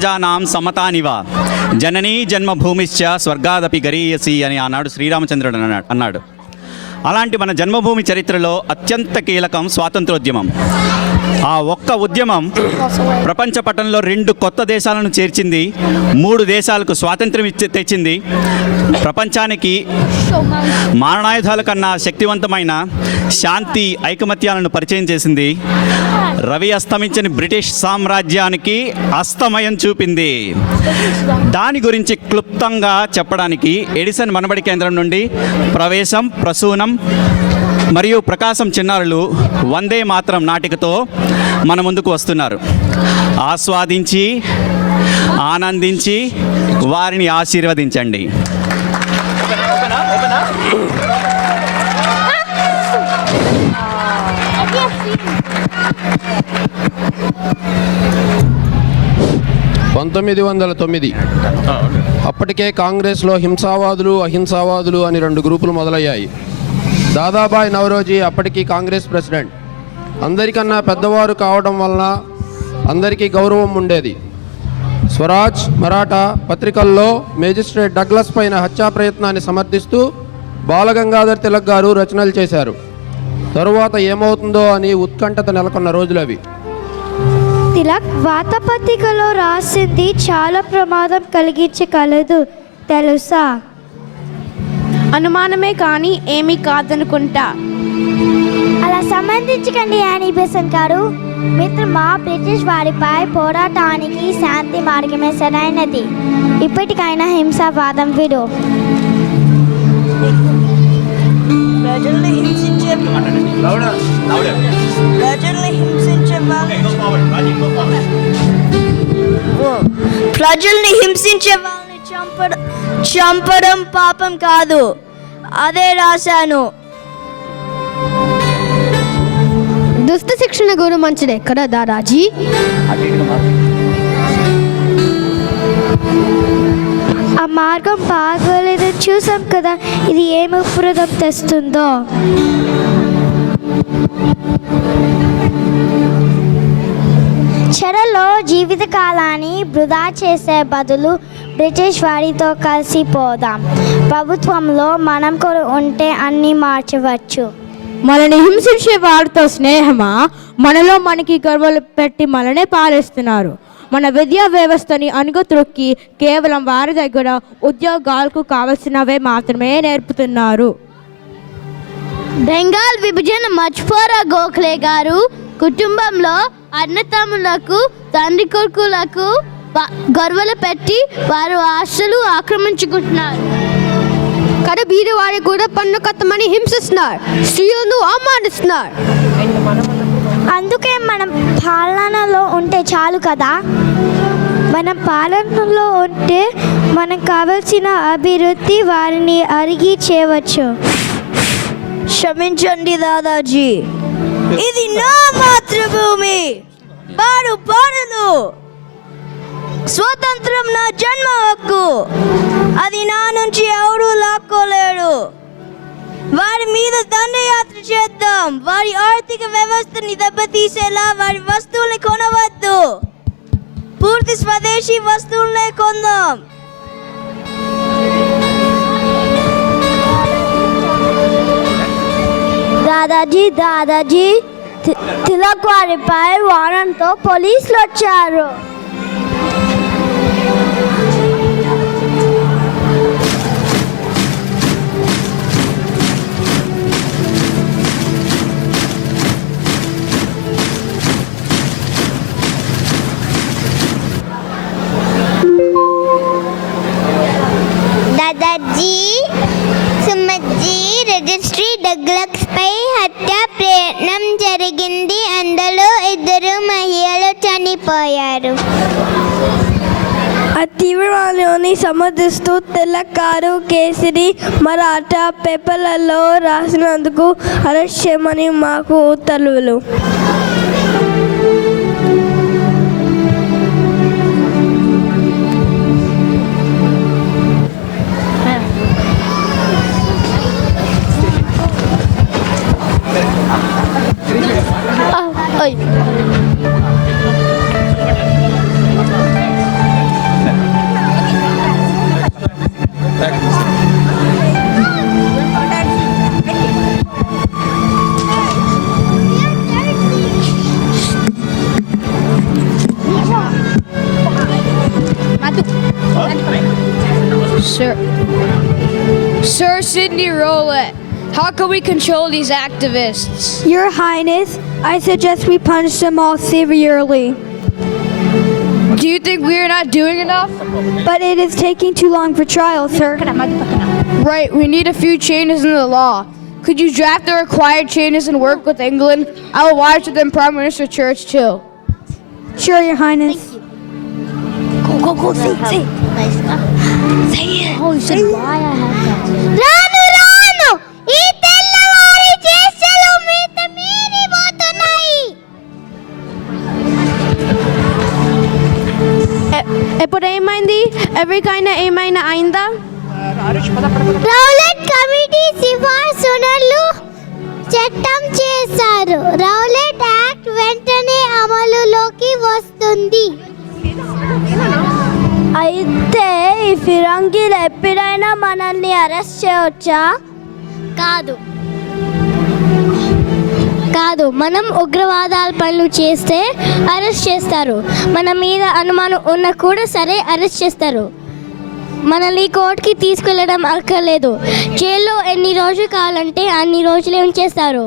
ప్రజానాం సమతానివ జననీ జన్మభూమిశ్చ స్వర్గాదపి గరీయసి అని ఆనాడు శ్రీరామచంద్రుడు అన్నాడు. అలాంటి మన జన్మభూమి చరిత్రలో అత్యంత కీలకం స్వాతంత్రోద్యమం. ఆ ఒక్క ఉద్యమం ప్రపంచ పటంలో 2 కొత్త దేశాలను చేర్చింది, 3 దేశాలకు స్వాతంత్ర్యం తెచ్చింది. ప్రపంచానికి మారణాయుధాల కన్నా శక్తివంతమైన శాంతి ఐకమత్యాలను పరిచయం చేసింది. రవి అస్తమించని బ్రిటిష్ సామ్రాజ్యానికి అస్తమయం చూపింది. దాని గురించి క్లుప్తంగా చెప్పడానికి ఎడిసన్ మనబడి కేంద్రం నుండి ప్రవేశం, ప్రసూనం మరియు ప్రకాశం చిన్నారులు వందే మాత్రం నాటికతో మన ముందుకు వస్తున్నారు. ఆస్వాదించి ఆనందించి వారిని ఆశీర్వదించండి. అప్పటికే కాంగ్రెస్లో హింసావాదులు, అహింసావాదులు అని 2 గ్రూపులు మొదలయ్యాయి. దాదాబాయ్ నవరోజీ అప్పటికి కాంగ్రెస్ ప్రెసిడెంట్. అందరికన్నా పెద్దవారు కావడం వలన అందరికీ గౌరవం ఉండేది. స్వరాజ్, మరాఠా పత్రికల్లో మేజిస్ట్రేట్ డగ్లస్ పైన హత్యా ప్రయత్నాన్ని సమర్థిస్తూ బాలగంగాధర్ తిలక్ గారు రచనలు చేశారు. తరువాత ఏమవుతుందో అని ఉత్కంఠత నెలకొన్న రోజులవి. తిలక్ వార్తాపత్రికలో రాసింది చాలా ప్రమాదం కలిగించగలదు తెలుసా? అనుమానమే కానీ ఏమీ కాదనుకుంటా. అలా సంబంధించకండి యానీ బెసెంట్ గారు. మిత్రమా, బ్రిటిష్ వారిపై పోరాటానికి శాంతి మార్గమే సరైనది. ఇప్పటికైనా హింసావాదం విడు. ప్రజల్ని హింసించే వాళ్ళని చంపడం పాపం కాదు. అదే రాశాను. దుష్ట శిక్షణ గురు మంచిదే కదా దాదాజీ. ఆ మార్గం బాగోలేదని చూసాం కదా, ఇది ఏమి ఉపయోగం తెస్తుందో. చెరలో జీవితకాలాన్ని వృధా చేసే బదులు బ్రిటిష్ వారితో కలిసిపోదాం. ప్రభుత్వంలో మనం కూడా ఉంటే అన్నీ మార్చవచ్చు. మనని హింసించే వారితో స్నేహమా? మనలో మనకి గర్వాలు పెట్టి మననే పాలిస్తున్నారు. మన విద్యా వ్యవస్థని అణగద్రొక్కి కేవలం వారి దగ్గర ఉద్యోగాలకు కావలసినవే మాత్రమే నేర్పుతున్నారు. బెంగాల్ విభజన మర్చిపోరా గోఖలే గారు. కుటుంబంలో అన్నతమ్ములకు, తండ్రి కొడుకులకు గొర్వలు పెట్టి వారు ఆస్తులు ఆక్రమించుకుంటున్నారు. కడబీరి వారి కూడా పన్ను కట్టమని హింసిస్తున్నారు, స్త్రీలను అవమానిస్తున్నారు. అందుకే మనం పాలనలో ఉంటే చాలు కదా. మనం పాలనలో ఉంటే మనకు కావలసిన అభివృద్ధి వారిని అడిగి చేయవచ్చు. క్షమించండి దాదాజీ, ఇది నా మాతృభూమి. బారులు స్వాతంత్రం నా జన్మ హక్కు. అది నా నుంచి ఎవరూ లాక్కోలేడు. వారి మీద దండయాత్ర చేద్దాం. వారి ఆర్థిక వ్యవస్థని దెబ్బతీసేలా వారి వస్తువుల్ని కొనవద్దు. పూర్తి స్వదేశీ వస్తువులనే కొందాం. దాదాజీ తిలక్ వారిపై వారంతో పోలీసులు వచ్చారు. దాదాజీ, సుమజ్జీ, రిజిస్ట్రీ డగ్లక్స్ పై హత్యా ప్రయత్నం జరిగింది. అందులో 2 మహిళలు చనిపోయారు. ఆ తీవ్రవాదిని సమర్థిస్తూ తిలక్ గారు కేసరి, మరాఠా పేపర్లలో రాసినందుకు అరెస్ట్ చేయమని మాకు ఉత్తర్వులు. Sidney Rowlett. How can we control these activists? Your Highness, I suggest we punish them all severely. Do you think we are not doing enough? But it is taking too long for trial, sir. Right, we need a few changes in the law. Could you draft the required changes and work with England? I will watch with them Prime Minister Church too. Sure, Your Highness. రాను రాను ఈ తెల్లవారి చేష్టలు మీత మీరిపోతున్నాయి. ఎప్పుడు ఏమైంది? ఎవరికైనా ఏమైనా అయిందా? రౌలట్ కమిటీ సిఫార్సులను చట్టం చేశారు. రౌలట్ యాక్ట్ వెంటనే అమలులోకి వస్తుంది. అయితే ఈ ఫిరంగీలు ఎప్పుడైనా మనల్ని అరెస్ట్ చేయవచ్చా? కాదు, మనం ఉగ్రవాదాల పనులు చేస్తే అరెస్ట్ చేస్తారు. మన మీద అనుమానం ఉన్నా కూడా సరే అరెస్ట్ చేస్తారు. మనల్ని కోర్టుకి తీసుకెళ్ళడం అక్కర్లేదు. జైల్లో ఎన్ని రోజులు కావాలంటే అన్ని రోజులు ఏం చేస్తారు.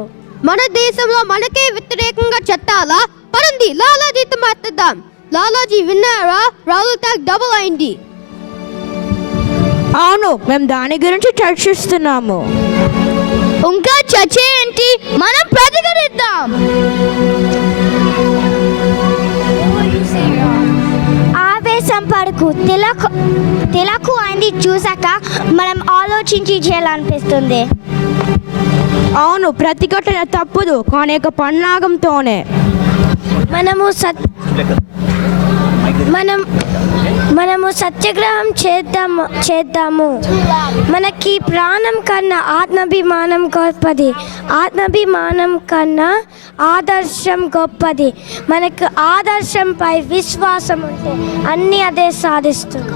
మన దేశంలో మనకే వ్యతిరేకంగా చట్టాలా? పరండి, లాలాజీతో మాట్లాడదాం. లాలాజీ విన్నారా? రాహుల్ ట్యాక్ డబుల్ అయింది. అవును, మేము దాని గురించి చర్చిస్తున్నాము. ఇంకా చర్చ ఏంటి? మనం ప్రతిఘటిద్దాం. ఆవేశం పడకు. తిలకు అయింది చూసాక మనం ఆలోచించి చేయాలనిపిస్తుంది. అవును, ప్రతిఘటన తప్పదు, కానీ ఒక పన్నాగంతోనే. మనము సత్యాగ్రహం చేద్దాము. మనకి ప్రాణం కన్నా ఆత్మాభిమానం గొప్పది. ఆత్మాభిమానం కన్నా ఆదర్శం గొప్పది. మనకు ఆదర్శంపై విశ్వాసం ఉంటే అన్నీ అదే సాధిస్తుంది.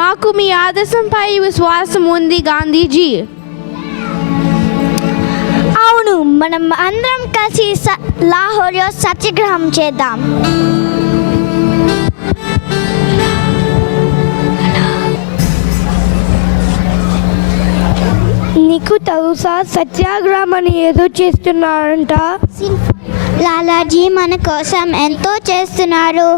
మాకు మీ ఆదర్శంపై విశ్వాసం ఉంది గాంధీజీ. అవును, మనం అందరం కలిసి లాహోర్లో సత్యాగ్రహం చేద్దాం. నీకు తెలుసా సత్యాగ్రహం అని ఏదో చేస్తున్నారంట? లాలాజీ మన కోసం ఎంతో చేస్తున్నారు.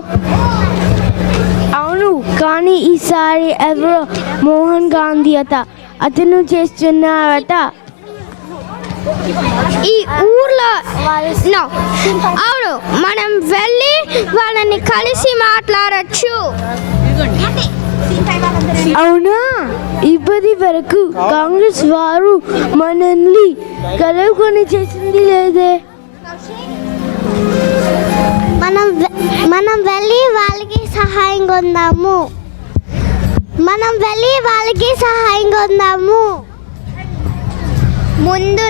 అవును, కానీ ఈసారి ఎవరో మోహన్ గాంధీ అతను చేస్తున్నారట. ఈ ఊర్లో అవును, మనం వెళ్ళి వాళ్ళని కలిసి మాట్లాడచ్చు. అవునా? ఇప్పటి వరకు కాంగ్రెస్ వారు మనల్ని కలుపుకొని చేసింది లేదే. మనం వెళ్ళి వాళ్ళకి సహాయంగా ఉందాము. ముందు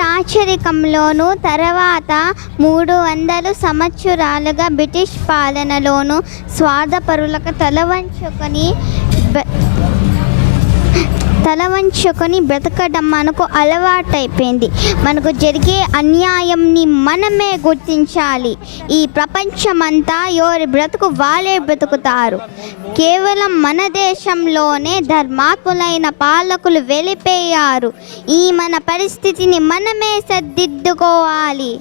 రాచరికంలోనూ తర్వాత 300 సంవత్సరాలుగా బ్రిటిష్ పాలనలోనూ స్వార్థపరులకు తలవంచుకొని బ్రతకడం మనకు అలవాటైపోయింది. మనకు జరిగే అన్యాయంని మనమే గుర్తించాలి. ఈ ప్రపంచమంతా ఎవరి బ్రతుకు వాళ్ళే బ్రతుకుతారు. కేవలం మన దేశంలోనే ధర్మాత్ములైన పాలకులు వెళ్ళిపోయారు. ఈ మన పరిస్థితిని మనమే సర్దిద్దుకోవాలి.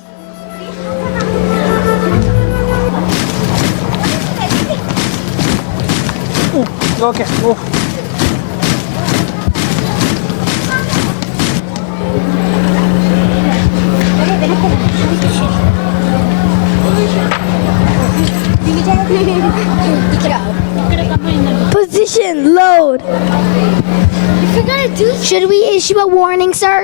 Position load. Should we issue a warning, sir?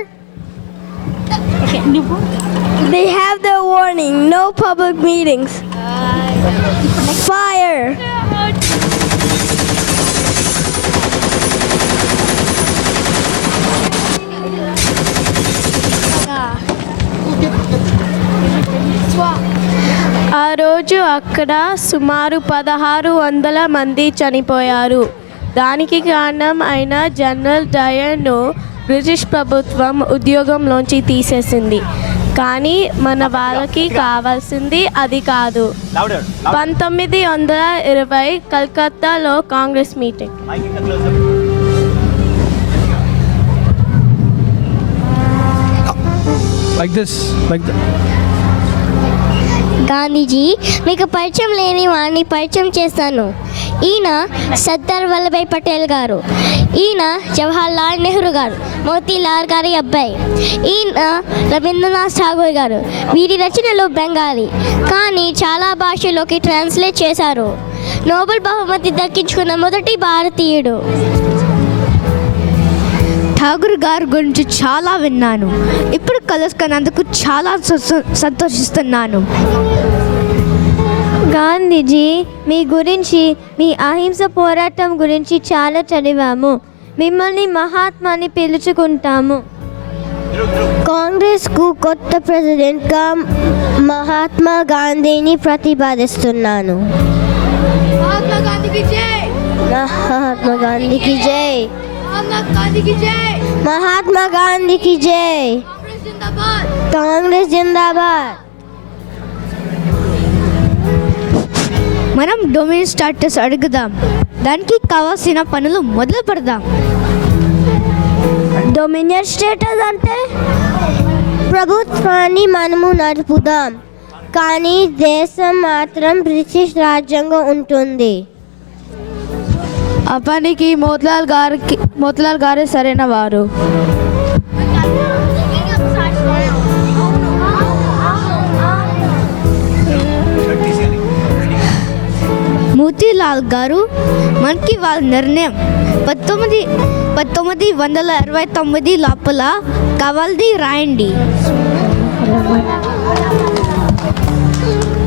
They have their warning. No public meetings. Fire. ఆ రోజు అక్కడ సుమారు 1600 మంది చనిపోయారు. దానికి కారణం అయిన జనరల్ డయర్ను బ్రిటిష్ ప్రభుత్వం ఉద్యోగంలోంచి తీసేసింది. కానీ మన వాళ్ళకి కావాల్సింది అది కాదు. 1920 కలకత్తాలో కాంగ్రెస్ మీటింగ్. గాంధీజీ, మీకు పరిచయం లేని వాడిని పరిచయం చేస్తాను. ఈయన సర్దార్ వల్లభాయ్ పటేల్ గారు, ఈయన జవహర్లాల్ నెహ్రూ గారు, మోతీలాల్ గారి అబ్బాయి, ఈయన రవీంద్రనాథ్ ఠాగూర్ గారు. వీరి రచనలు బెంగాలీ కానీ చాలా భాషలోకి ట్రాన్స్లేట్ చేశారు. నోబెల్ బహుమతి దక్కించుకున్న మొదటి భారతీయుడు. ఠాగూర్ గారి గురించి చాలా విన్నాను. ఇప్పుడు కలుసుకున్నందుకు చాలా సంతోషిస్తున్నాను. గాంధీజీ, మీ గురించి, మీ అహింస పోరాటం గురించి చాలా చదివాము. మిమ్మల్ని మహాత్మాని పిలుచుకుంటాము. కాంగ్రెస్కు కొత్త ప్రెసిడెంట్గా మహాత్మా గాంధీని ప్రతిపాదిస్తున్నాను. మహాత్మా గాంధీకి జై. మహాత్మా గాంధీకి జై. కాంగ్రెస్ జిందాబాద్. మనం డొమినియన్ స్టాటస్ అడుగుదాం. దానికి కావాల్సిన పనులు మొదలు పెడదాం. డొమినియన్ స్టేటస్ అంటే ప్రభుత్వాన్ని మనము నడుపుదాం, కానీ దేశం మాత్రం బ్రిటిష్ రాజ్యంగా ఉంటుంది. ఆ పనికి మోతిలాల్ గారే సరైన వారు. మోతీలాల్ గారు, మనకి వాళ్ళ నిర్ణయం 1929 లోపల కావాల్ది రాయండి.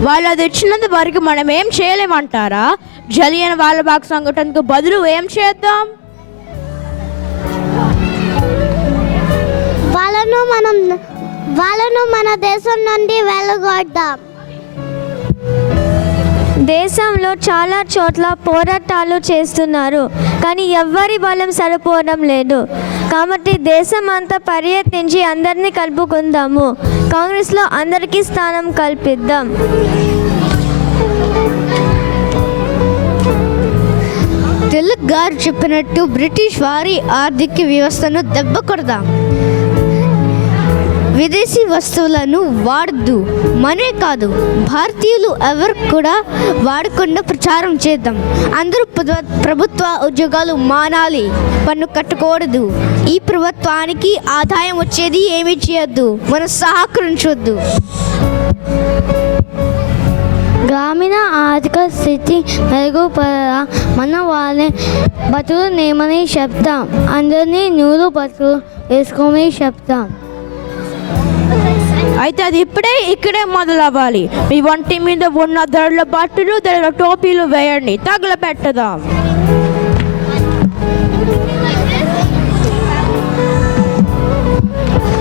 వాళ్ళు అది ఇచ్చినంత వరకు మనం ఏం చేయలేమంటారా? జలియన్ వాలాబాగ్ సంఘటనకు బదులు ఏం చేద్దాం? వాళ్ళను మన దేశం నుండి వెళ్ళగొడదాం. దేశంలో చాలా చోట్ల పోరాటాలు చేస్తున్నారు, కానీ ఎవ్వరి బలం సరిపోవడం లేదు. కాబట్టి దేశం అంతా పర్యటించి అందరినీ కలుపుకుందాము. కాంగ్రెస్లో అందరికీ స్థానం కల్పిద్దాం. తిలక్ గారు చెప్పినట్టు బ్రిటిష్ వారి ఆర్థిక వ్యవస్థను దెబ్బ కొడదాం. విదేశీ వస్తువులను వాడద్దు. మనే కాదు, భారతీయులు ఎవరు కూడా వాడకుండా ప్రచారం చేద్దాం. అందరూ ప్రభుత్వ ఉద్యోగాలు మానాలి, పన్ను కట్టకూడదు. ఈ ప్రభుత్వానికి ఆదాయం వచ్చేది ఏమీ చేయొద్దు, మనం సహకరించొద్దు. గ్రామీణ ఆర్థిక స్థితి మెరుగుపడ మన వాళ్ళే బతులు నేమని చెప్తాం. అందరినీ నూలు బతులు వేసుకోమని చెప్తాం. అయితే అది ఇక్కడే మొదలవ్వాలి. మీ వంటి మీద ఉన్న ధరల బట్టలు, ధరల టోపీలు వేయండి, తగలబెట్టదాం.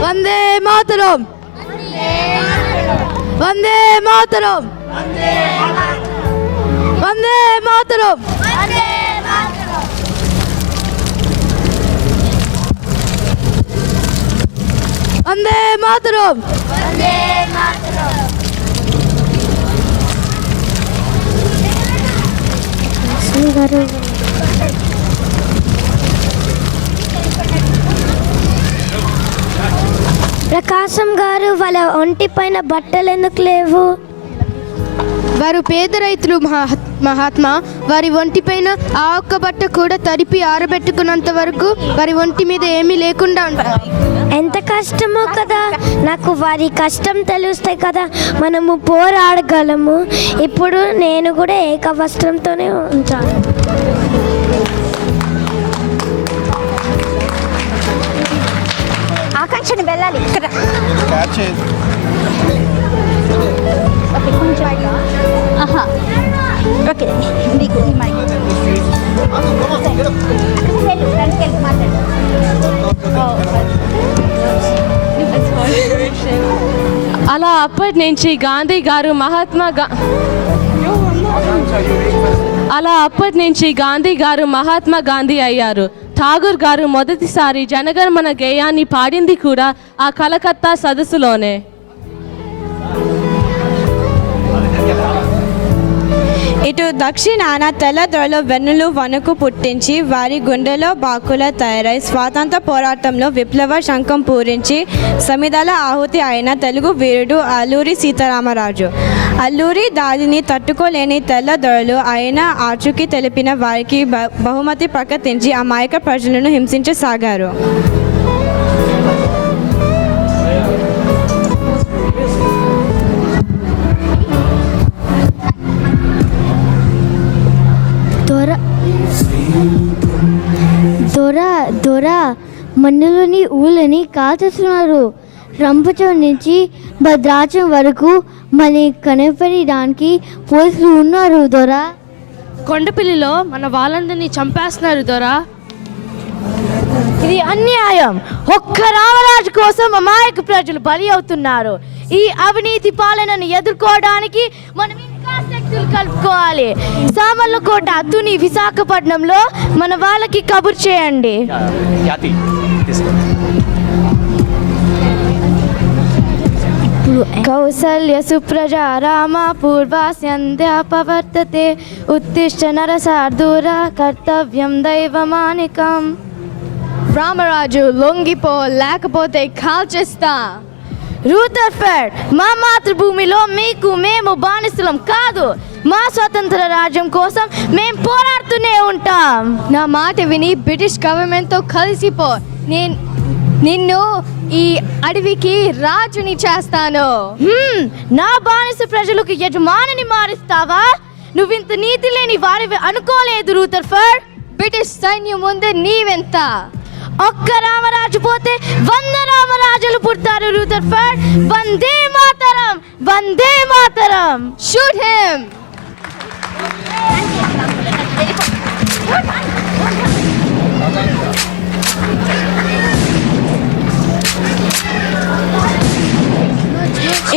వందే మాతరం, వందే మాతరం, వందే మాతరం. వందే మాతరం. ప్రకాశం గారు, వాళ్ళ ఒంటి పైన బట్టలు ఎందుకు లేవు? వారు పేద రైతులు మహాత్మా. వారి ఒంటిపైన ఆ ఒక్క బట్ట కూడా తడిపి ఆరబెట్టుకున్నంత వరకు వారి ఒంటి మీద ఏమీ లేకుండా ఉంటారు. ఎంత కష్టమో కదా. నాకు వారి కష్టం తెలుస్తే కదా మనము పోరాడగలము. ఇప్పుడు నేను కూడా ఏక వస్త్రంతోనే ఉంటాను. ఆకాంక్షని వెళ్ళాలి. ఓకే, నీకు అలా అప్పటి నుంచి గాంధీ గారు మహాత్మా గాంధీ అయ్యారు. ఠాగూర్ గారు మొదటిసారి జనగణమన గేయాన్ని పాడింది కూడా ఆ కలకత్తా సదస్సులోనే. ఇటు దక్షిణాన తెల్ల దొరలు వెన్నులు వణుకు పుట్టించి వారి గుండెలో బాకుల తయారై స్వాతంత్ర పోరాటంలో విప్లవ శంఖం పూరించి సమిధల ఆహుతి అయిన తెలుగు వీరుడు అల్లూరి సీతారామరాజు. అల్లూరి దాడిని తట్టుకోలేని తెల్ల దొరలు ఆయన ఆచూకీ తెలిపిన వారికి బహుమతి ప్రకటించి అమాయక ప్రజలను హింసించసాగారు. దొర మన్నులోని ఊళ్ళని కాల్చేస్తున్నారు. రంపచోడ నుంచి భద్రాచలం వరకు మళ్ళీ కనిపెట్టడానికి పోలీసులు ఉన్నారు దొర. కొండపల్లిలో మన వాళ్ళందరినీ చంపేస్తున్నారు దొర. ఇది అన్యాయం. ఒక్క రామరాజు కోసం అమాయక ప్రజలు బలి అవుతున్నారు. ఈ అవినీతి పాలనను ఎదుర్కోవడానికి మనం ఇంకా శక్తులు కలుపుకోవాలి. సామర్లకోట, తుని, విశాఖపట్నంలో మన వాళ్ళకి కబురు చేయండి. కౌసల్య సుప్రజా రామ పూర్వ సంధ్యా ప్రవర్తతే ఉత్తిష్ట నరసార్దూర కర్తవ్యం దైవమానికం. రామరాజు లొంగిపో, లేకపోతే కాల్చేస్తా. రూథర్ఫర్డ్, మా మాతృభూమిలో మీకు మేము బానిసలం కాదు. మా స్వతంత్ర రాజ్యం కోసం మేము పోరాడుతూనే ఉంటాం. నా మాట విని బ్రిటిష్ గవర్నమెంట్తో కలిసిపో. నిన్ను ఈ అడవికి రాజుని చేస్తాను. నా బానిస ప్రజలకు యజమానిని మారుస్తావా? నువ్వింత నీతి లేని వారివి అనుకోలేదు రూథర్ఫర్డ్. బ్రిటిష్ సైన్యం ముందు నీవెంత? ఒక్క రామరాజు పోతే 100 రామరాజులు పుడతారు Rutherford. Vande Mataram, Vande Mataram. Shoot him.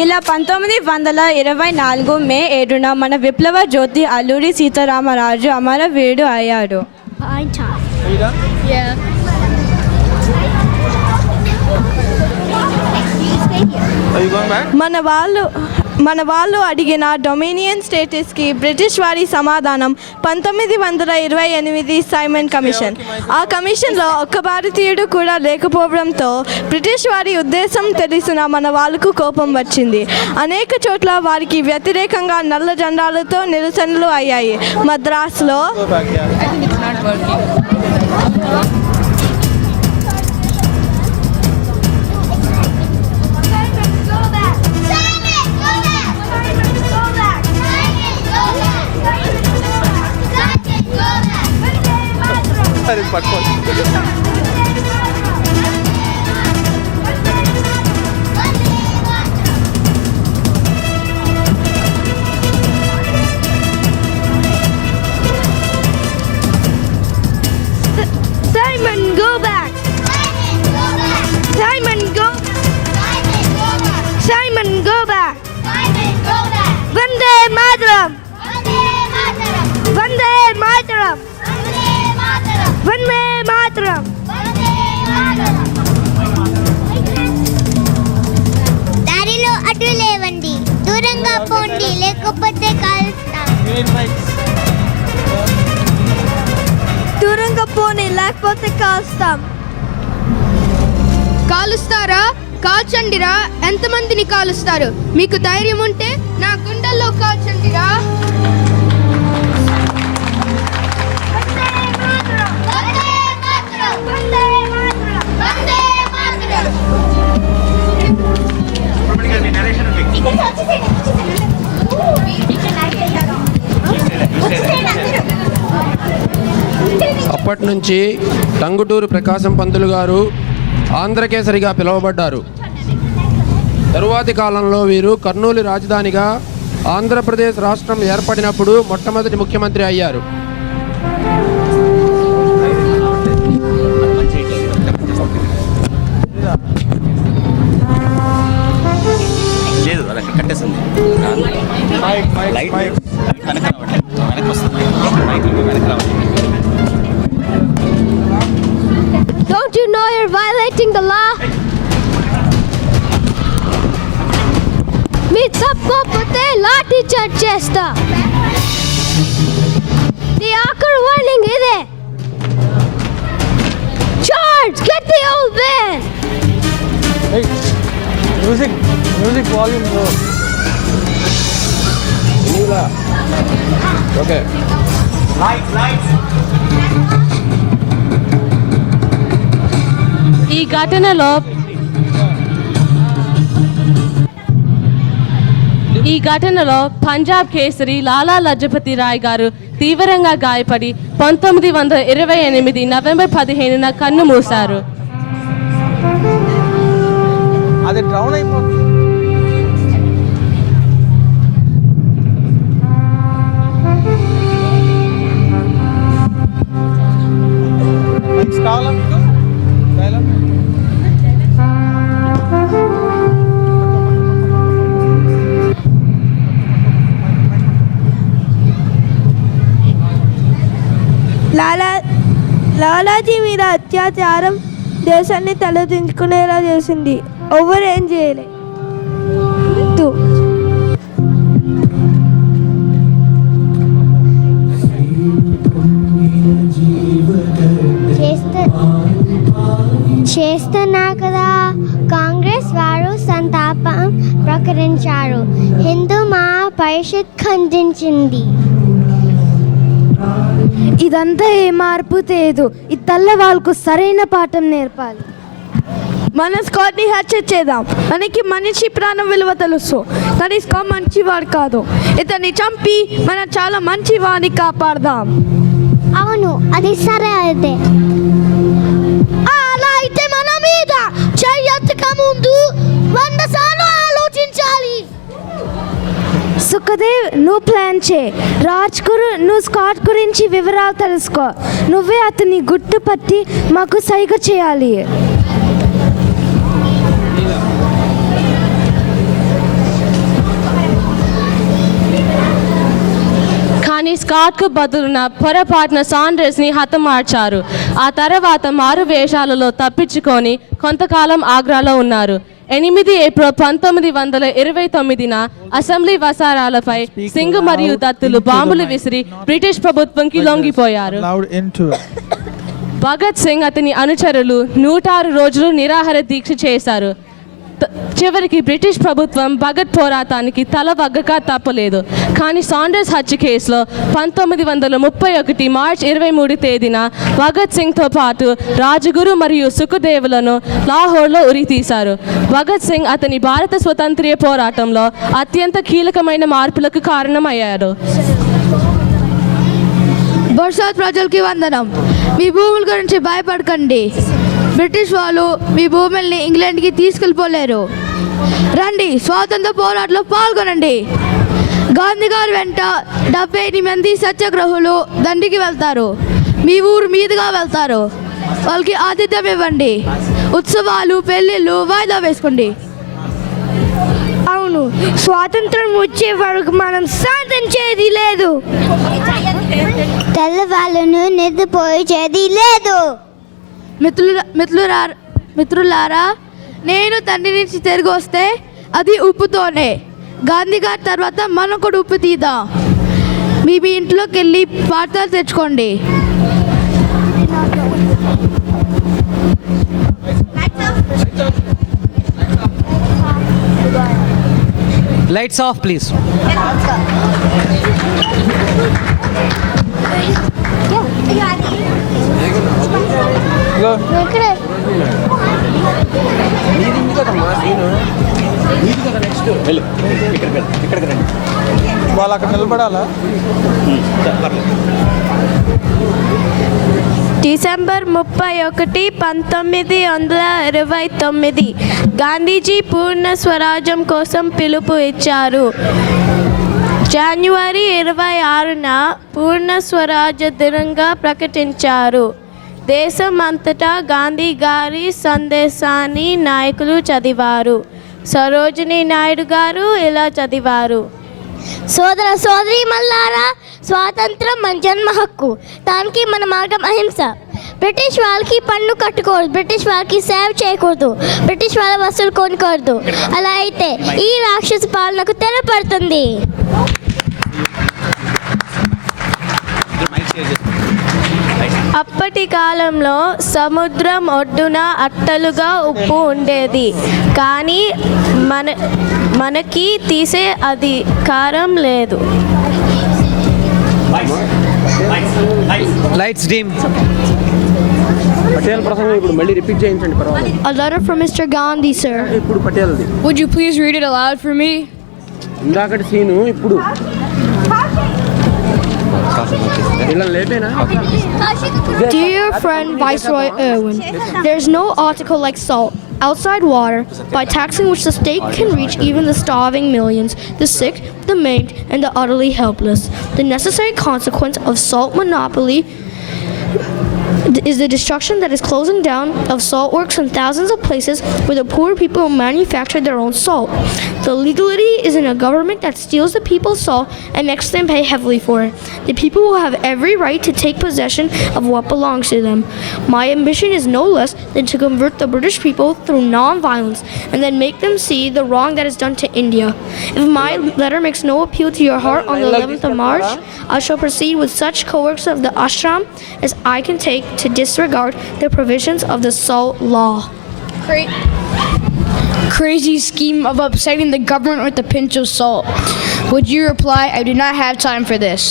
ఇలా 1924 మే 7న మన విప్లవ జ్యోతి అల్లూరి సీతారామరాజు అమరవీరుడు అయ్యాడు. మన వాళ్ళు అడిగిన డొమినియన్ స్టేటస్కి బ్రిటిష్ వారి సమాధానం 1928 సైమన్ కమిషన్. ఆ కమిషన్లో ఒక్క భారతీయుడు కూడా లేకపోవడంతో బ్రిటిష్ వారి ఉద్దేశం తెలిసిన మన వాళ్ళకు కోపం వచ్చింది. అనేక చోట్ల వారికి వ్యతిరేకంగా నల్ల జెండాలతో నిరసనలు అయ్యాయి. మద్రాసులో Simon, go back! Simon, go back! Simon, go back! Vande Mataram! Vande Mataram! Vande Mataram! దారిలో అడ్డు లేవండి, దూరంగా పోండి, లేకపోతే కాల్స్తాం. దూరంగా పోనీ, లేకపోతే కాల్స్తాం. కాలుస్తారా? కాల్చండిరా. ఎంతమందిని కాలుస్తారు? మీకు ధైర్యం ఉంటే నా గుండెల్లో కాల్చండిరా. అప్పటి నుంచి టంగుటూరి ప్రకాశం పంతులు గారు ఆంధ్రకేసరిగా పిలువబడ్డారు. తరువాతి కాలంలో వీరు కర్నూలు రాజధానిగా ఆంధ్రప్రదేశ్ రాష్ట్రం ఏర్పడినప్పుడు మొట్టమొదటి ముఖ్యమంత్రి అయ్యారు. Don't you know you're violating the law? మీరు తప్పకపోతే లాఠీ చార్జ్ చేస్తా. Our warning ಇದೆ. Charge! Get the old man! Hey, music volume low. Okay ఈ ఘటనలో పంజాబ్ కేసరి లాలా లజపతి రాయ్ గారు తీవ్రంగా గాయపడి 1928 నవంబర్ 15న కన్ను మూశారు. అది డ్రౌన్ అయిపోతుంది. కావాలా మీకు డైలాగ్? లాలాజీ మీద అత్యాచారం దేశాన్ని తలదించుకునేలా చేసింది. ఎవరేం చేయలే. చేస్తున్నా కదా. కాంగ్రెస్ వారు సంతాపం ప్రకటించారు. హిందూ మహాపరిషత్ ఖండించింది. ఇదంతా ఏ మార్పు లేదు. ఈ తల్ల వాళ్ళకు సరైన పాఠం నేర్పాలి. మన స్కాట్ని హత్య చేద్దాం. మనకి మనిషి ప్రాణం విలువ తెలుసు, కానీ స్కాట్ మంచివాడు కాదు. ఇతన్ని చంపి మనం చాలా మంచి వాడిని కాపాడదాం. అవును, అది సరే. అయితే అలా అయితే మన మీద చెయ్యెత్తక ముందు 100 సార్లు ఆలోచించాలి. సుఖదేవ్, నువ్వు ప్లాన్ చే. రాజ్ గురు, నువ్వు స్కాట్ గురించి వివరాలు తెలుసుకో. నువ్వే అతన్ని గుర్తుపట్టి మాకు సైగ చేయాలి. కానీ స్కాట్కు బదులున పొరపాటున సాండర్స్ని హతమార్చారు. ఆ తర్వాత మారు వేషాలలో తప్పించుకొని కొంతకాలం ఆగ్రాలో ఉన్నారు. 8 ఏప్రిల్ 1929న అసెంబ్లీ వసారాలపై సింగ్ మరియు దత్తులు బాంబులు విసిరి బ్రిటిష్ ప్రభుత్వంకి లొంగిపోయారు. భగత్ సింగ్ అతని అనుచరులు 106 రోజులు నిరాహార దీక్ష చేశారు. చివరికి బ్రిటిష్ ప్రభుత్వం భగత్ పోరాటానికి తల వగ్గక తప్పలేదు. కానీ సాండర్స్ హత్య కేసులో 1931 మార్చి 23 తేదీన భగత్ సింగ్తో పాటు రాజగురు మరియు సుఖదేవులను లాహోర్లో ఉరితీశారు. భగత్ సింగ్ అతని భారత స్వతంత్ర పోరాటంలో అత్యంత కీలకమైన మార్పులకు కారణమయ్యాడు. బర్సాత్ ప్రజలకి వందనం. మీ భూముల గురించి భయపడకండి. బ్రిటిష్ వాళ్ళు మీ భూముల్ని ఇంగ్లాండ్కి తీసుకెళ్ళిపోలేరు. రండి, స్వాతంత్ర పోరాటంలో పాల్గొనండి. గాంధీ గారు వెంట 78 మంది సత్యాగ్రహులు దండికి వెళ్తారు. మీ ఊరు మీదుగా వెళ్తారు. వాళ్ళకి ఆతిథ్యం ఇవ్వండి. ఉత్సవాలు, పెళ్ళిళ్ళు వాయిదా వేసుకోండి. అవును, స్వాతంత్రం వచ్చే వరకు మనం సాధించేది లేదు. తెల్లవాళ్ళను నిద్రపోయేది లేదు. మిత్రులారా, నేను తండ్రి నుంచి తిరిగి వస్తే అది ఉప్పుతోనే. గాంధీ గారి తర్వాత మనం కూడా ఉప్పు తీద్దాం. మీ ఇంట్లోకి వెళ్ళి పాత్రలు తెచ్చుకోండి. Lights off please. వాళ్ళు అక్కడ నిలబడాలా? డిసెంబర్ 31, 1929 గాంధీజీ పూర్ణ స్వరాజ్యం కోసం పిలుపు ఇచ్చారు. జనవరి 26న పూర్ణ స్వరాజ్య దినంగా ప్రకటించారు. దేశం అంతటా గాంధీ గారి సందేశాన్ని నాయకులు చదివారు. సరోజినీ నాయుడు గారు ఇలా చదివారు: సోదర సోదరి మల్లారా, స్వాతంత్రం మన జన్మ హక్కు. దానికి మన మార్గం అహింస. బ్రిటిష్ వాళ్ళకి పన్ను కట్టకూడదు, బ్రిటిష్ వాళ్ళకి సేవ చేయకూడదు, బ్రిటిష్ వాళ్ళ వస్తువులు కొనకూడదు. అలా అయితే ఈ రాక్షస పాలనకు తెరపడుతుంది. అప్పటి కాలంలో సముద్రం ఒడ్డున అట్టలుగా ఉప్పు ఉండేది, కానీ మనకి తీసే అధికారం లేదు. Lights dim. పటేల్ ప్రసంగం ఇప్పుడు మళ్ళీ రిపీట్ చేయించండి పర్వాలేదు. A letter from Mr. Gandhi, sir. ఇప్పుడు పటేల్ది. Would you please read it aloud for me? ఇందాకటి సీను ఇప్పుడు ఇలా లేపేనా? Dear friend Viceroy Irwin, there's no article like salt outside water, by taxing which the state can reach even the starving millions, the sick, the maimed, and the utterly helpless. The necessary consequence of salt monopoly is the destruction that is closing down of salt works in thousands of places where the poor people manufacture their own salt. The legality is in a government that steals the people's salt and makes them pay heavily for it. The people will have every right to take possession of what belongs to them. My ambition is no less than to convert the British people through non-violence and then make them see the wrong that is done to India. If my letter makes no appeal to your heart on the 11th of March, I shall proceed with such coercion of the ashram as I can take to disregard the provisions of the salt law. Crazy scheme of upsetting the government with a pinch of salt. Would you reply, I do not have time for this?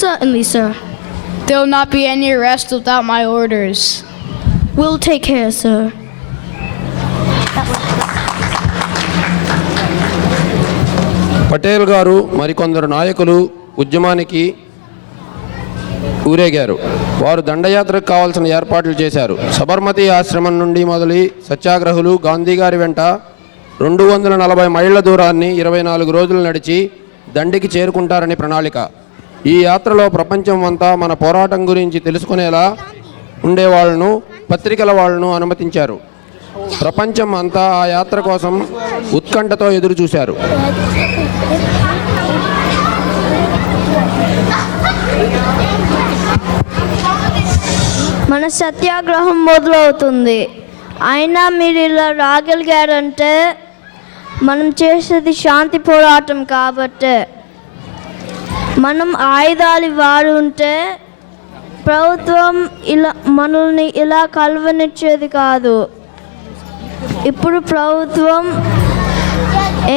Certainly, sir. There will not be any arrest without my orders. We'll take care, sir. Patel గారు మరికొందరు నాయకులు ఉద్యమానికి ఊరేగారు. వారు దండయాత్రకు కావాల్సిన ఏర్పాట్లు చేశారు. సబర్మతి ఆశ్రమం నుండి మొదలు సత్యాగ్రహులు గాంధీ గారి వెంట 240 మైళ్ళ దూరాన్ని 24 రోజులు నడిచి దండికి చేరుకుంటారని ప్రణాళిక. ఈ యాత్రలో ప్రపంచం అంతా మన పోరాటం గురించి తెలుసుకునేలా ఉండేవాళ్లను, పత్రికల వాళ్లను అనుమతించారు. ప్రపంచం అంతా ఆ యాత్ర కోసం ఉత్కంఠతో ఎదురు చూశారు. మన సత్యాగ్రహం మొదలవుతుంది. అయినా మీరు ఇలా రాగలిగారంటే మనం చేసేది శాంతి పోరాటం కాబట్టి. మనం ఆయుధాలు వాడి ఉంటే ప్రభుత్వం మనల్ని ఇలా కలవనిచ్చేది కాదు. ఇప్పుడు ప్రభుత్వం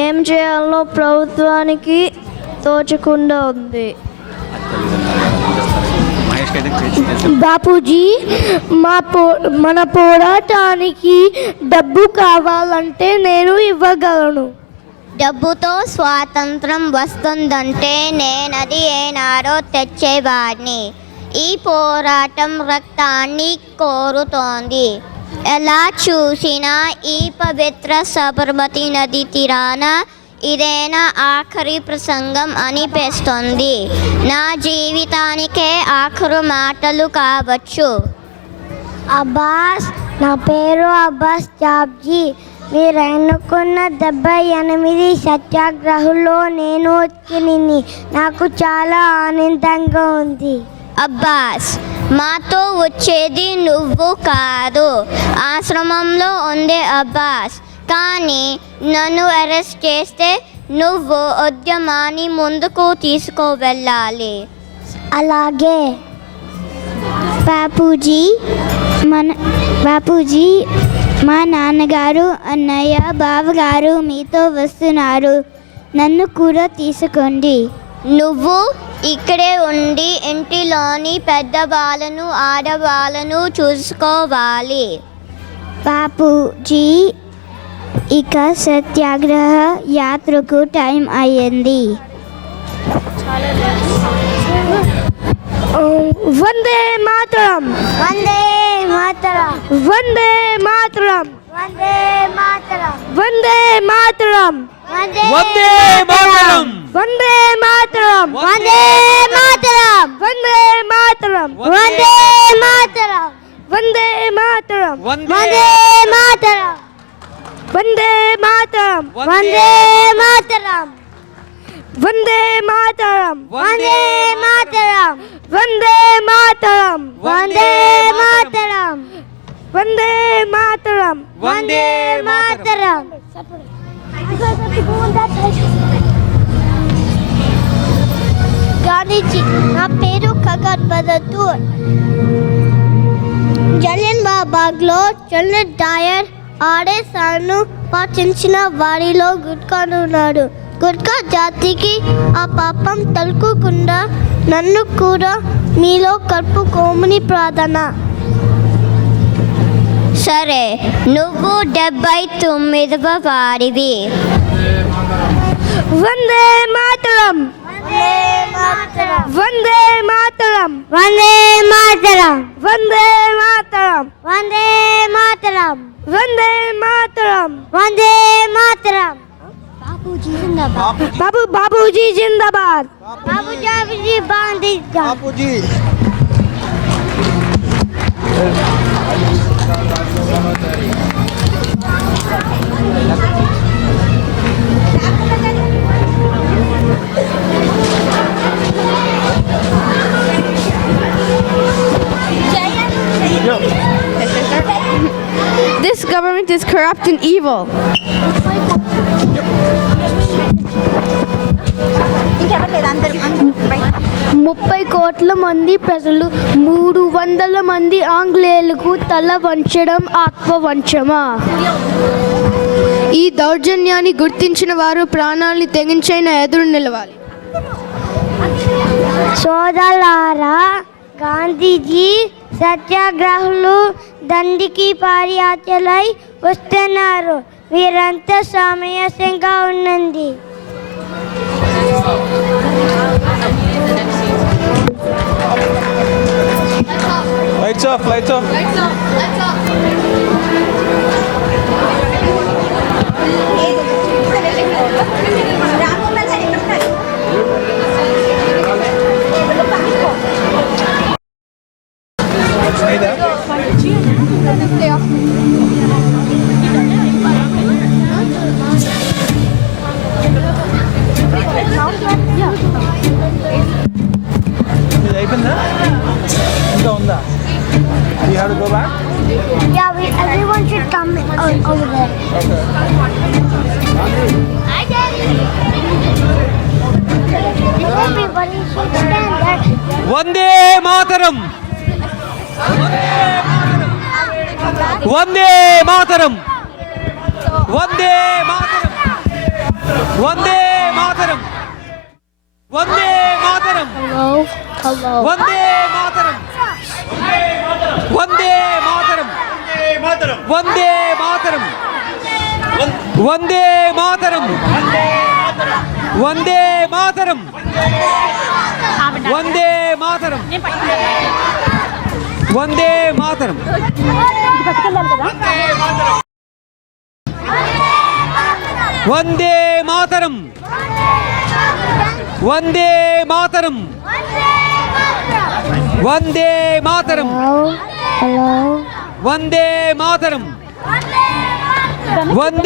ఏం చేయాలో ప్రభుత్వానికి తోచకుండా ఉంది. బాపూజీ, మన పోరాటానికి డబ్బు కావాలంటే నేను ఇవ్వగలను. డబ్బుతో స్వాతంత్రం వస్తుందంటే నేనది ఏనాడో తెచ్చేవాడిని. ఈ పోరాటం రక్తాన్ని కోరుతోంది. ఎలా చూసినా ఈ పవిత్ర సబర్మతి నది తీరాన ఇదేనా ఆఖరి ప్రసంగం అనిపిస్తుంది. నా జీవితానికే ఆఖరు మాటలు కావచ్చు. అబ్బాస్, నా పేరు అబ్బాస్ జాబ్జీ. మీరు ఎన్నుకున్న 78 సత్యాగ్రహుల్లో నేను ఒక్కడిని. నాకు చాలా ఆనందంగా ఉంది. అబ్బాస్, మాతో వచ్చేది నువ్వు కాదు, ఆశ్రమంలో ఉండే అబ్బాస్. కానీ నన్ను అరెస్ట్ చేస్తే నువ్వు ఉద్యమాన్ని ముందుకు తీసుకువెళ్ళాలి. అలాగే బాపూజీ, మా నాన్నగారు, అన్నయ్య, బావగారు మీతో వస్తున్నారు. నన్ను కూడా తీసుకోండి. నువ్వు ఇక్కడే ఉండి ఇంటిలోని పెద్దవాళ్ళను, ఆడవాళ్ళను చూసుకోవాలి. బాపూజీ, ఇక సత్యాగ్రహ యాత్రకు టైం అయ్యింది. వందే మాతరం, వందే మాతరం, వందే మాతరం, వందే మాతరం, వందే మాతరం, వందే మాతరం, వందే మాతరం, వందే మాతరం, వందే మాతరం, వందే మాతరం, వందే మాతరం, వందే మాతరం, వందే మాతరం, వందే మాతరం, వందే మాతరం, వందే మాతరం, వందే మాతరం, వందే మాతరం, వందే మాతరం, వందే మాతరం. గాంధీజీ. నా పేరు కగర్ బహదూర్. జలియన్ బాగ్లో జనరల్ డయర్ ఆదేశాలను పాటించిన వారిలో గుట్కానున్నాడు. గుట్కా జాతికి ఆ పాపం తలుకోకుండా నన్ను కూడా మీలో కలుపుకోమని ప్రార్థన. సరే, నువ్వు 79వ వాడివి. వందే మాతరం, వందే మాతరం, వందే మాతరం, వందే మాతరం, వందే మాతరం, వందే మాతరం, వందే మాతరం. బాబూజీ జిందాబాద్, బాబూజీ జిందాబాద్, Babuji బాంధీ Bapuji. This government is corrupt and evil. ఇంకెవరు అందరూ 30 కోట్ల మంది ప్రజలు 300 మంది ఆంగ్లేయులకు తల వంచడం ఆత్మవంచమా? ఈ దౌర్జన్యాన్ని గుర్తించిన వారు ప్రాణాల్ని తెగించైనా ఎదురు నిలవాలి. సోదరులారా, గాంధీజీ సత్యాగ్రహులు దండికి పాదయాత్రలై వస్తున్నారు. వీరంతా సామరస్యంగా ఉండండి. Lights off, lights off. ఇది అయిపోయిందా? ఇంకా ఉందా? You have to go back? Yeah, everyone should come over there. Hi, Daddy. Everybody should stand there. వందే మాతరం, వందే మాతరం, వందే మాతరం, వందే మాతరం, వందే మాతరం, వందే మాతరం, వందే మాతరం, వందే మాతరం, వందే మాతరం, వందే మాతరం, వందే మాతరం, వందే మాతరం. వందే మాతరం, వందే మాతరం, వందే మాతరం, వందే మాతరం, వందే మాతరం, వందే మాతరం,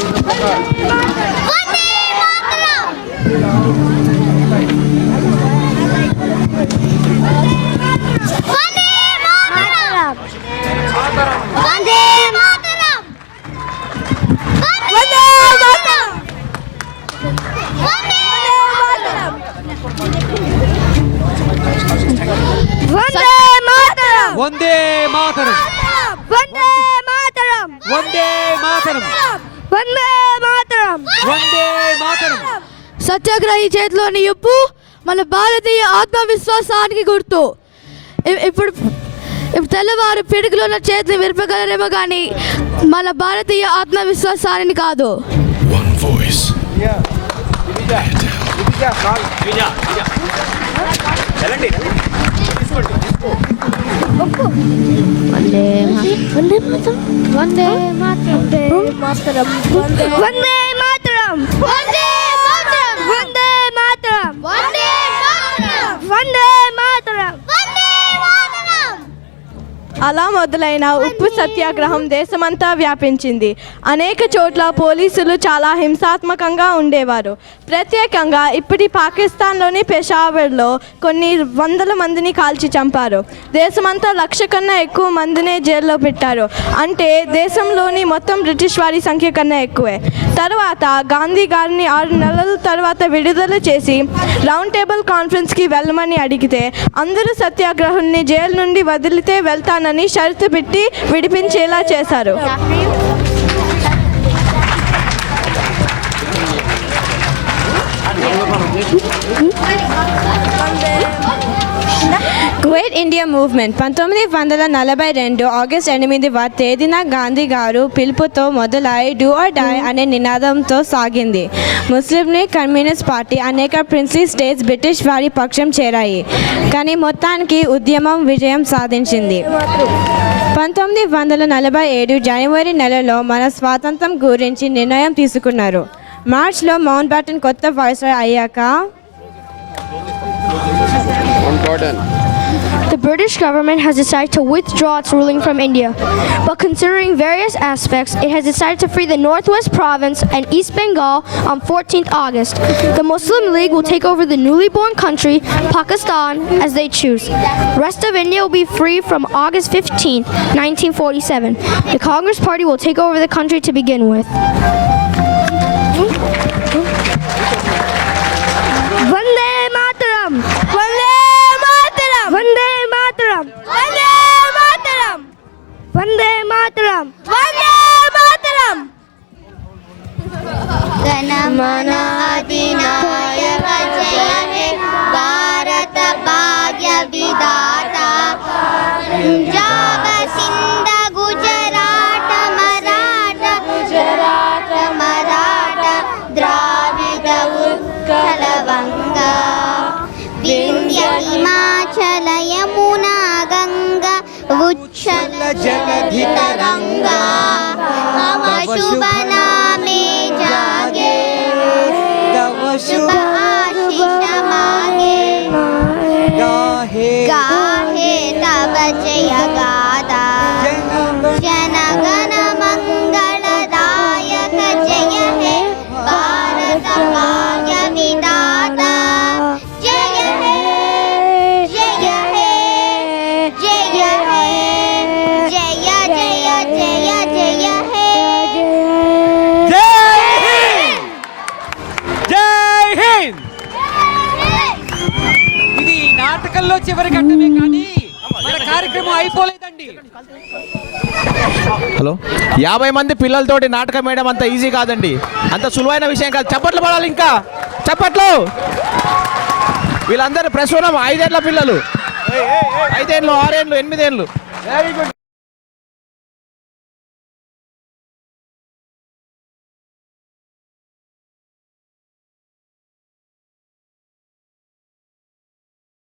వందే మాతరం. వందే మాతరం, వందే మాతరం, వందే మాతరం, వందే మాతరం, వందే మాతరం. సత్యాగ్రహి చేతిలోని ఉప్పు మన భారతీయ ఆత్మవిశ్వాసానికి గుర్తు. ఇప్పుడు తెల్లవారు పిడుగులో చేతిని విరపగలరేమో కానీ మన భారతీయ ఆత్మవిశ్వాసాన్ని కాదు. వందే మాతరం, వందే మాతరం, వందే మాతరం, వందే మాతరం, వందే మాతరం, వందే మాతరం, వందే మాతరం, వందే మాతరం, వందే మాతరం. అలా మొదలైన ఉప్పు సత్యాగ్రహం దేశమంతా వ్యాపించింది. అనేక చోట్ల పోలీసులు చాలా హింసాత్మకంగా ఉండేవారు. ప్రత్యేకంగా ఇప్పటి పాకిస్తాన్లోని పెషావర్లో కొన్ని వందల మందిని కాల్చి చంపారు. దేశమంతా 1,00,000 కన్నా ఎక్కువ మందినే జైల్లో పెట్టారు. అంటే దేశంలోని మొత్తం బ్రిటిష్ వారి సంఖ్య కన్నా ఎక్కువే. తర్వాత గాంధీ గారిని 6 నెలల తర్వాత విడుదల చేసి రౌండ్ టేబుల్ కాన్ఫరెన్స్కి వెళ్ళమని అడిగితే అందరూ సత్యాగ్రహాన్ని జైలు నుండి వదిలితే వెళ్తానని షరతు పెట్టి విడిపించేలా చేశారు. క్విట్ ఇండియా మూవ్మెంట్ 1942 ఆగస్టు 8వ తేదీన గాంధీ గారు పిలుపుతో మొదలై డూ ఆర్ డై అనే నినాదంతో సాగింది. ముస్లిం లీగ్, కమ్యూనిస్ట్ పార్టీ, అనేక ప్రిన్స్లీ స్టేట్స్ బ్రిటిష్ వారి పక్షం చేరాయి. కానీ మొత్తానికి ఉద్యమం విజయం సాధించింది. 1947 జనవరి నెలలో మన స్వాతంత్రం గురించి నిర్ణయం తీసుకున్నారు. మార్చ్లో మౌంట్ బ్యాటన్ కొత్త వైస్రాయ్ అయ్యాక The British government has decided to withdraw its ruling from India. But considering various aspects, it has decided to free the Northwest Province and East Bengal on 14th August. The Muslim League will take over the newly born country, Pakistan, as they choose. Rest of India will be free from August 15th, 1947. The Congress Party will take over the country to begin with. Vande Mataram! Vande Mataram! Vande Mataram! Vande Mataram! Vande Mataram! Vande Mataram! गणमन अधिनायक जय हे भारत भाग्य विधाता पंजाब सिंध गुजरात मराठा द्राविड उत्कल वंगा विंध्य हिमाचल यमुना गंगा उच्छल जलधि तरंगा तव शुभ नामे जागे शुभ आशीष मांगे गाहे तव जय गाथा जन गण मंगलदायक जय हे भारत भाग्य विधाता जय हे जय हे जय हे जय जय जय जय हे జై హింద్. ఇది నాటకంలో చివరి ఘట్టమే కానీ మన కార్యక్రమం అయిపోలేదండి. హలో 50 మంది పిల్లలతోటి నాటకం వేయడం అంత ఈజీ కాదండి, అంత సులువైన విషయం కాదు. చప్పట్లు పడాలి, ఇంకా చప్పట్లు. వీళ్ళందరూ ప్రస్తుతం 5 ఏళ్ల పిల్లలు, 5 ఏళ్ళు, 6 ఏళ్ళు, 8 ఏళ్ళు.